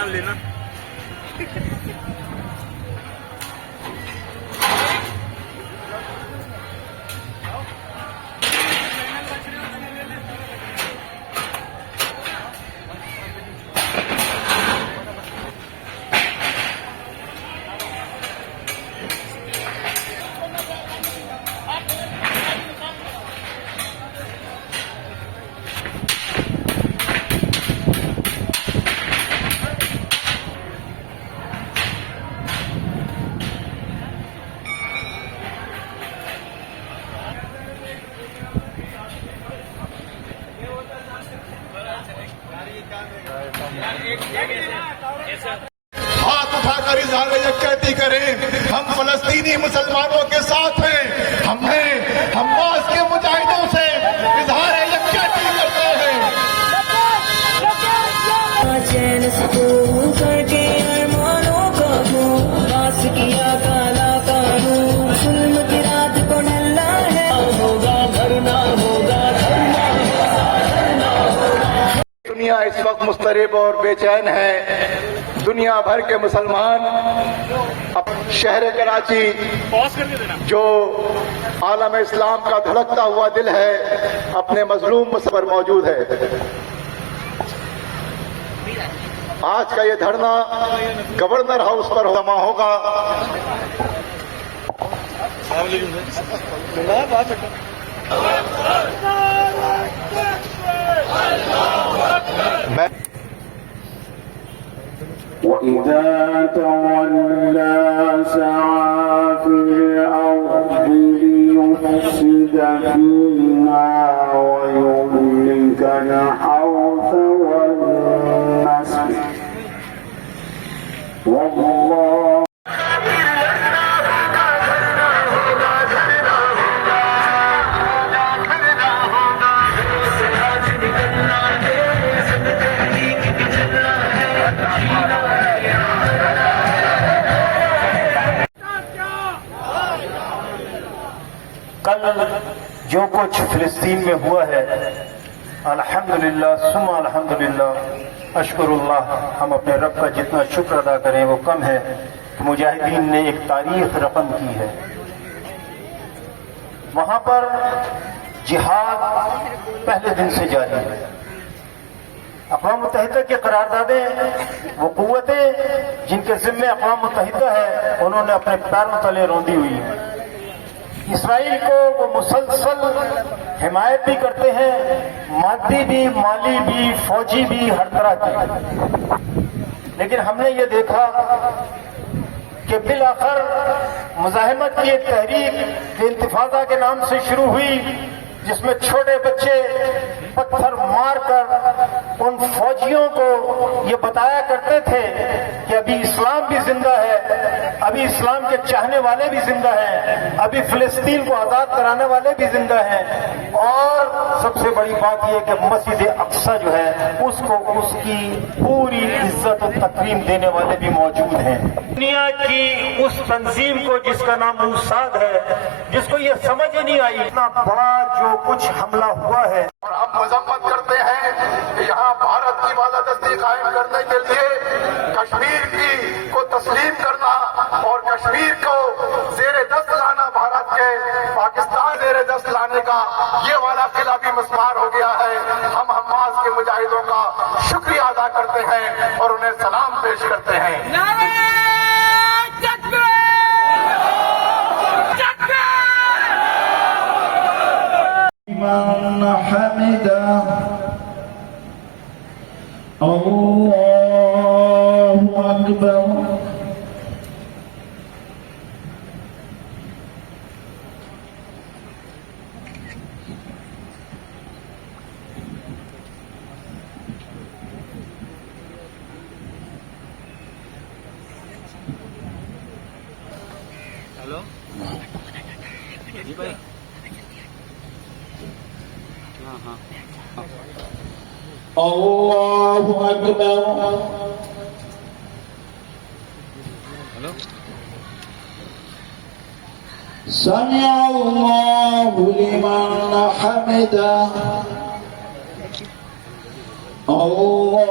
नाम लेना। हाथ उठाकर इज़हार यकजहती करें, हम फलस्तीनी मुसलमानों के साथ हैं। हमने हमास के मुजाहिदों से इज़हार यकजहती करते हैं। चैन सुकून करके अरमानों को पास किया काला कानून, जुल्म की रात को ढलना है, होगा भरना होगा धरना होगा। दुनिया इस वक्त मुस्तरिब और बेचैन है। दुनिया भर के मुसलमान शहर कराची जो आलम इस्लाम का धड़कता हुआ दिल है, अपने मजलूम मुसल्मान पर मौजूद है। आज का ये धरना गवर्नर हाउस पर जमा होगा। وإذا تولى سعى في الأرض ليفسد فيها ويهلك الحرث والنسل والله कल जो कुछ फिलिस्तीन में हुआ है, अल्हम्दुलिल्लाह सुम्मा अल्हम्दुलिल्लाह अशकुरुल्लाह, हम अपने रब का जितना शुक्र अदा करें वो कम है कि मुजाहिदीन ने एक तारीख रकम की है। वहां पर जिहाद पहले दिन से जारी है। अक़वाम मुत्तहिदा की करारदादें, वो कुव्वतें जिनके जिम्मे अक़वाम मुत्तहिदा है, उन्होंने अपने पैरों तले रौंदी हुई है। इसराइल को वो मुसलसल हिमायत भी करते हैं, मादी भी, माली भी, फौजी भी, हर तरह की। लेकिन हमने ये देखा कि बिल आखिर मुजाहिमत की एक तहरीक इंतिफादा के नाम से शुरू हुई, जिसमें छोटे बच्चे पत्थर मारकर उन फौजियों को ये बताया करते थे कि अभी इस्लाम भी जिंदा है, अभी इस्लाम के चाहने वाले भी जिंदा हैं, अभी फिलिस्तीन को आजाद कराने वाले भी जिंदा हैं। और सबसे बड़ी बात यह कि मस्जिद अक्सा जो है उसको उसकी पूरी इज्जत और तकरीम देने वाले भी मौजूद हैं। दुनिया की उस तंजीम को जिसका नाम मूसाद है, जिसको ये समझ ही नहीं आई इतना बड़ा जो कुछ हमला हुआ है। और हम मजम्मत करते हैं कि यहाँ भारत की बालादस्ती कायम करने के लिए कश्मीर को तस्लीम करना और कश्मीर को जेरे दस्त लाना, भारत के पाकिस्तान जेरे दस्त लाने का ये वाला किला भी मस्मार हो गया है। हम हमास के मुजाहिदों का शुक्रिया अदा करते हैं और उन्हें सलाम पेश करते हैं। من حمده الله أكبر हेलो जी भाई, हाँ الله أكبر हेलो سمع الله لمن حمده الله